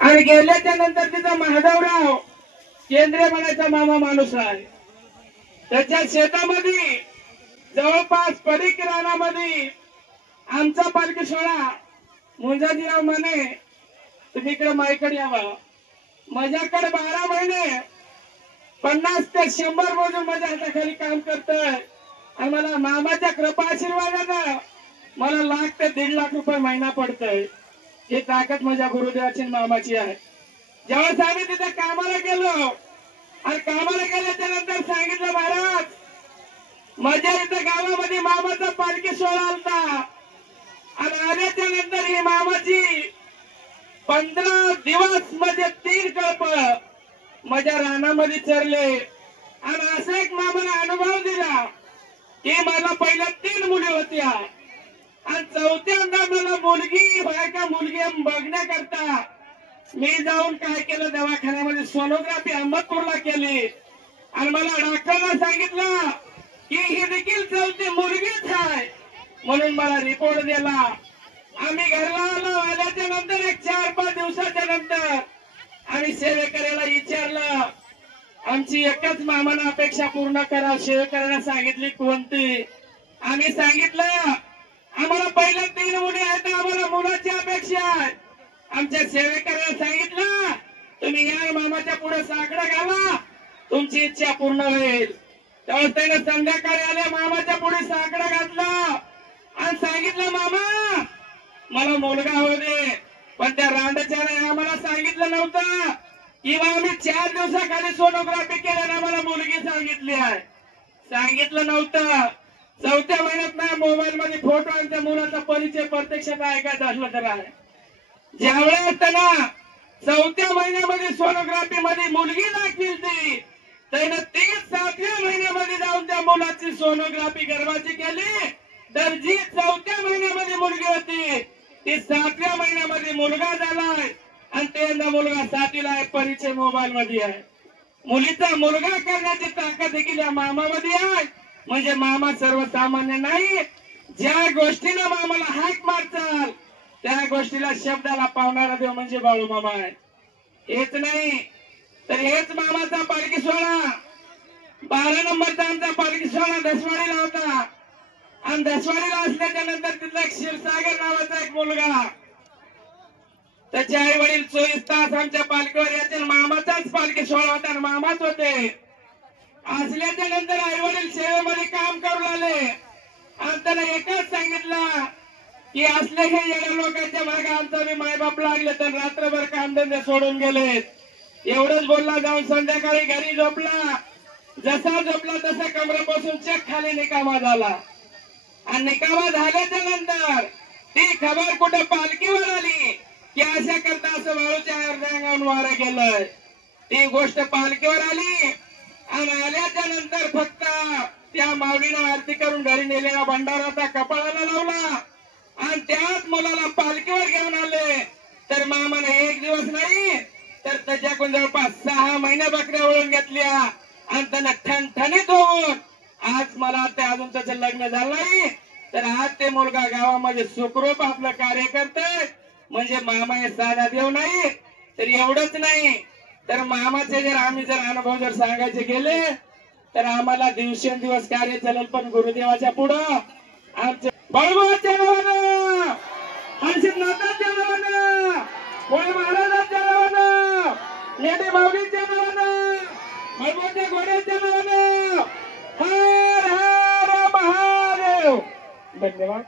आणि गेल्याच्या नंतर तिचा माधवराव केंद्रीय बनायचा मामा माणूस आहे. त्याच्या शेतामध्ये जवळपास पडीक रानामध्ये आमचा पालखी सोहळा मुंजाजीराव माने तुम्ही इकडे माझ्याकडे यावं. माझ्याकडे 12 महिने 50 ते 100 मोजून माझ्या हाताखाली काम करतोय आणि मला मामाच्या कृपा आशीर्वादानं मला लाख ते 1.5 लाख रुपये महिना पडतोय. ही ताकद माझ्या गुरुदेवाची मामाची आहे. जेव्हा आम्ही तिथे कामाला गेलो आणि कामाला गेल्याच्या नंतर सांगितलं महाराज माझ्या इथं गावामध्ये मामाचा पालखी सोहळा आलता आणि आल्याच्या नंतर ही मामाची 15 दिवस म्हणजे 3 कल्प माझ्या रानामध्ये चरले आणि असं एक मामाने अनुभव दिला की मला पहिल्या 3 मुली होत्या आणि चौथ्यांदा मला मुलगी बायका मुलगी बघण्याकरता मी जाऊन काय केलं दवाखान्यामध्ये सोनोग्राफी अहमदपूरला केली आणि मला डॉक्टरला सांगितलं की ही देखील चौथी मुलगीच आहे म्हणून मला रिपोर्ट दिला. आम्ही घरला आलो. आल्याच्या नंतर एक 4-5 दिवसाच्या नंतर आम्ही सेवेकऱ्याला विचारलं आमची एकच मामानं अपेक्षा पूर्ण करा. सेवेकऱ्याला सांगितली कोणती? आम्ही सांगितलं आम्हाला पहिल्या 3 मुली आहेत आम्हाला मुलाची अपेक्षा आहे. आमच्या सेवेकऱ्याला सांगितलं तुम्ही या मामाच्या पुढे साकडं घाला तुमची इच्छा पूर्ण होईल. तेव्हा त्याने संध्याकाळी आले मामाच्या पुढे साकडं घातलं आणि सांगितलं मामा मला मुलगा होऊ दे. पण त्या रांडच्याने आम्हाला सांगितलं नव्हतं की आम्ही 4 दिवसाखाली सोनोग्राफी केल्याने आम्हाला मुलगी सांगितली आहे. सांगितलं नव्हतं. 4थ्या महिन्यात माझ्या मोबाईल मध्ये फोटो आणि त्या मुलाचा परिचय प्रत्यक्षात ऐकायचा असलं तर आहे. ज्यावेळेस त्यांना 4थ्या महिन्यामध्ये सोनोग्राफी मध्ये मुलगी दाखविली त्यानं 7व्या महिन्यामध्ये जाऊन त्या मुलाची सोनोग्राफी गर्भाची केली. तर जी 4थ्या महिन्यामध्ये मुलगी होती ती 7व्या महिन्यामध्ये मुलगा झालाय आणि त्यांना मुलगा 7वीला आहे. परिचय मोबाईल मध्ये आहे. मुलीचा मुलगा करण्याची ताकद देखील या मामामध्ये आहे. म्हणजे मामा सर्वसामान्य नाही. ज्या गोष्टीला मामाला हाक मारचाल त्या गोष्टीला शब्दाला पावणारा देव म्हणजे बाळू मामा आहे. हेच नाही तर हेच मामाचा पालखी सोहळा 12 नंबरचा आमचा पालखी सोहळा दसवाडीला होता आणि दसवाडीला असल्याच्या नंतर तिथला क्षीरसागर नावाचा एक मुलगा त्याचे आई वडील 24 तास आमच्या पालखीवर याचे मामाचाच पालखी सोहळा होता आणि मामाच होते. असल्याच्या नंतर आई वडील सेवेमध्ये काम करू लागले आणि त्यांना एकच सांगितलं की असले हे येण्या लोकांच्या मागे आमचा मी मायबाप लागले तर रात्रभर कामधंदे सोडून गेलेत. एवढंच बोलला. जाऊन संध्याकाळी घरी झोपला. जसा झोपला तसा कमरेपासून चेक खाली निकामा झाला आणि निकामा झाल्याच्या नंतर ती खबर कुठे पालखीवर आली की अशा करता असं बाळूच्या अंगावरून वारं गेलंय. ती गोष्ट पालखीवर आली आणि आल्याच्या नंतर फक्त त्या माऊलीनं आरती करून घरी नेलेला भंडारा कपाळाला लावला आणि त्याच मुलाला पालखीवर घेऊन आले. तर मामाने 1 दिवस नाही तर त्याच्याकडून जवळपास 6 महिने बकऱ्या वळून घेतल्या आणि त्यांना ठणठणीत होऊन आज मला ते अजून त्याचं लग्न झालं नाही तर आज ते मुलगा गावामध्ये सुखरूप आपलं कार्य करतोय. म्हणजे मामा हे साधा देव नाही. तर एवढंच नाही तर मामाचे आम्ही अनुभव सांगायचे गेले तर आम्हाला दिवसेंदिवस कार्य चालेल. पण गुरुदेवाच्या पुढं आमच्या बाळूमामाच्या नावानं हर्षनाथांच्या नावानं कोळी महाराजांच्या नावानं नेडे माऊलीच्या नावानं बाळूमामाच्या घोड्याच्या नावानं हर हर महादेव. धन्यवाद.